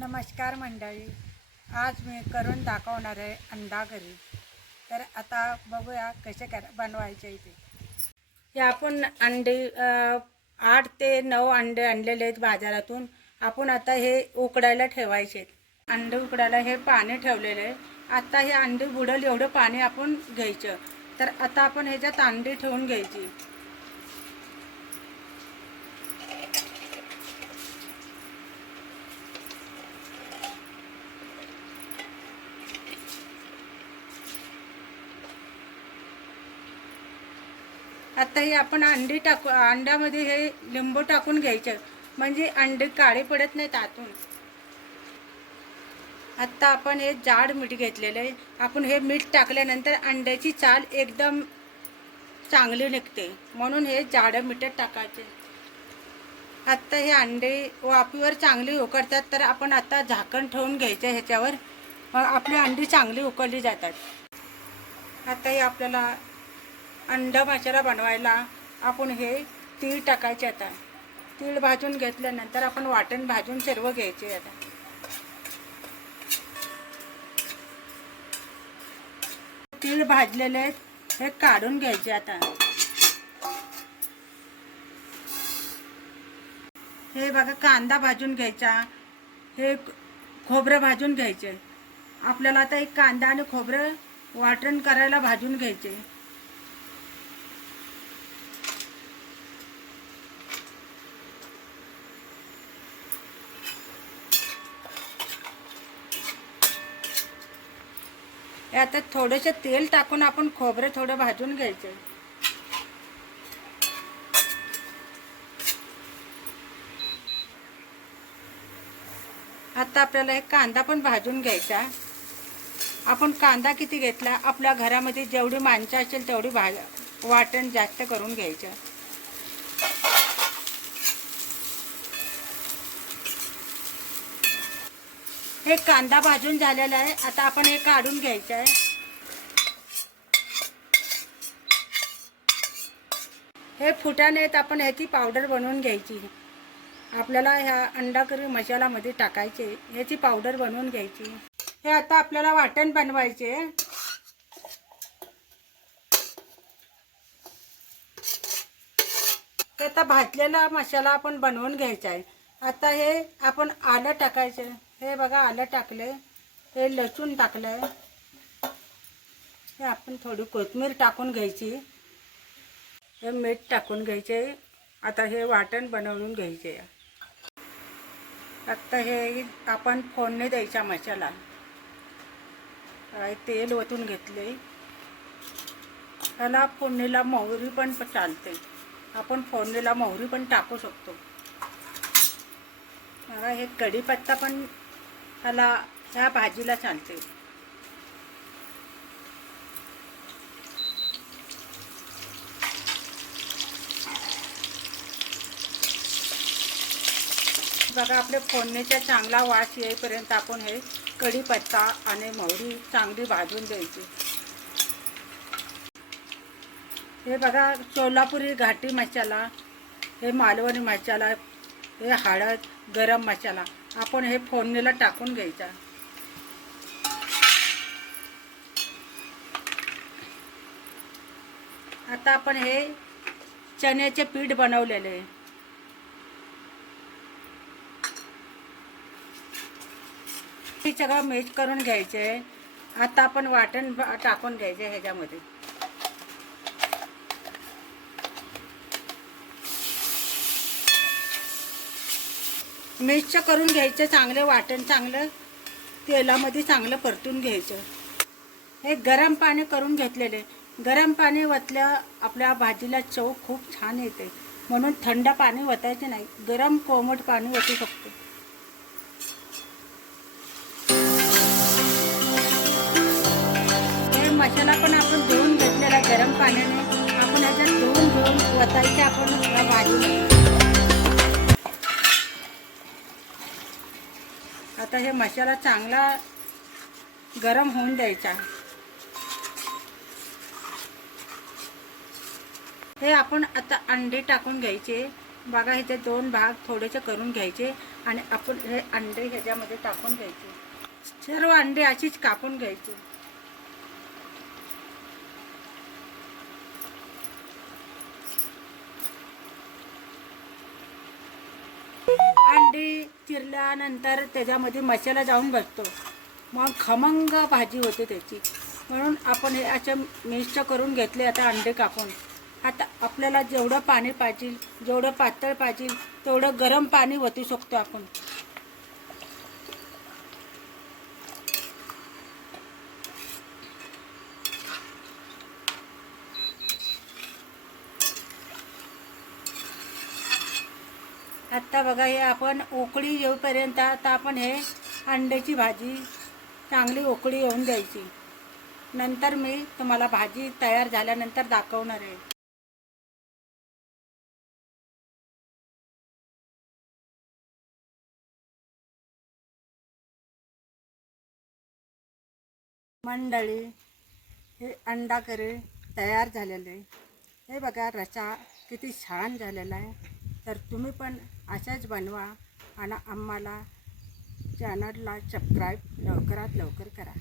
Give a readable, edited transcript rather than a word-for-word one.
नमस्कार मंडळी, आज मी करून दाखवणार आहे अंडा करी। तर आता बघूया कसे बनवायचे ते। हे आपण अंडे 8 ते 9 अंडे आणलेले आहेत बाजारातून। आपण आता हे उकडायला ठेवायचे। अंडे उकडायला हे पाणी ठेवलेले आहे। आता हे अंडे बुडेल एवढं पाणी आपण घ्यायचं। तर आता आपण ह्याच्यात अंडे ठेवून घ्यायची। आता हे आपण अंडी टाकू, अंड्यामध्ये हे लिंबू टाकून घ्यायचं, म्हणजे अंडे काळे पडत नाहीत आतून। आता आपण हे जाड मीठ घेतलेलं आहे। आपण हे मीठ टाकल्यानंतर अंड्याची चाल एकदम चांगली निघते, म्हणून हे जाड मीठ टाकायचे। आता हे अंडे वाफेवर चांगली उकडतात, तर आपण आता झाकण ठेवून घ्यायचं ह्याच्यावर। आपली अंडी चांगली उकळली जातात। आता हे आपल्याला अंडा मसाला बनवायला आपण हे तीळ टाकायचे। आता तीळ भाजून घेतल्यानंतर आपण वाटण भाजून सर्व घ्यायचे। आता तीळ भाजलेले हे काढून घ्यायचे। आता हे बघा, कांदा भाजून घ्यायचा, हे खोबरं भाजून घ्यायचे। आपल्याला आता एक कांदा आणि खोबरं वाटण करायला भाजून घ्यायचे। आता थोडेसे तेल टाकून आपण खोबरं थोडं भाजून घ्यायचं। आता आपल्याला एक कांदा पण भाजून घ्यायचा। आपण कांदा किती घेतला, आपल्या घरामध्ये जेवढी माणसं असेल तेवढी वाटण जास्त करून घ्यायचं। हे कांदा भाजून झालेला आहे। आता आपण हे काढून घ्यायचं आहे। हे फुटाणे आहेत, आपण ह्याची पावडर बनवून घ्यायची। आपल्याला ह्या अंडा करी मसाल्यामध्ये टाकायचे, ह्याची पावडर बनवून घ्यायची। हे आता आपल्याला वाटण बनवायचे। आता भाजलेला मसाला आपण बनवून घ्यायचा आहे। आता हे आपण आलं टाकायचं। हे बघा, आलं टाकले, हे लसूण टाकलं, हे आपण थोडी कोथिंबीर टाकून घ्यायची, हे मीठ टाकून घ्यायचे। आता हे वाटण बनवून घ्यायचे। आता हे आपण फोडणी द्यायचा मसाला। तेल ओतून घेतले, त्याला फोडणीला मोहरी पण चालते, आपण फोडणीला मोहरी पण टाकू शकतो। हे कढीपत्ता पण त्याला ह्या भाजीला चालते। बघा, आपले फोडणीचा चांगला वास येईपर्यंत आपण हे कढीपत्ता आणि मोहरी चांगली भाजून द्यायची। हे बघा, सोलापुरी घाटी मसाला, हे मालवणी मसाला, हे हळद, गरम मसाला आपण हे फोडणीला टाकून घ्यायचा। आता आपण हे चण्याचे पीठ बनवलेले, हे सगळं मिक्स करून घ्यायचे। आता आपण वाटण टाकून घ्यायचे ह्याच्यामध्ये। मिक्स करून घ्यायचं चांगलं, वाटण चांगलं तेलामध्ये चांगलं परतून घ्यायचं। हे गरम पाणी करून घेतलेले, गरम पाणी वतल्या आपल्या भाजीला चव खूप छान येते, म्हणून थंड पाणी वतायचे नाही, गरम कोमट पाणी वतू शकतो। हे मसाला पण आपण धुवून घेतलेला गरम पाण्याने, आपण ह्याच्यात धुवून घेऊन वतायचे आपण या भाजीला। आता हे मसाला चांगला गरम होऊन द्यायचा। हे आपण आता अंडे टाकून घ्यायचे। बघा, इथे 2 भाग थोडेसे करून घ्यायचे आणि आपण हे अंडे ह्याच्यामध्ये टाकून घ्यायचे. सर्व अंडे अशीच कापून घ्यायची. अंडी चिरल्यानंतर त्याच्यामध्ये मसाला जाऊन बसतो, मग खमंग भाजी होते त्याची. म्हणून आपण हे असे मिक्स करून घेतले. आता अंडे कापून, आता आपल्याला जेवढं पाणी पाहिजे, जेवढं पातळ पाहिजे तेवढं गरम पाणी ओतू शकतो आपण. आत्ता बघा हे आपण उकळी येऊपर्यंत आता आपण हे अंड्याची भाजी चांगली उकळी येऊन द्यायची. नंतर मी तुम्हाला भाजी तयार झाल्यानंतर दाखवणार आहे. मंडळी, हे अंडा करी तयार झालेलं आहे. हे बघा रसा किती छान झालेला आहे. तर तुम्ही पण अशाच बनवा आणि आम्हाला चॅनलला सबस्क्राईब लवकरात लवकर करा.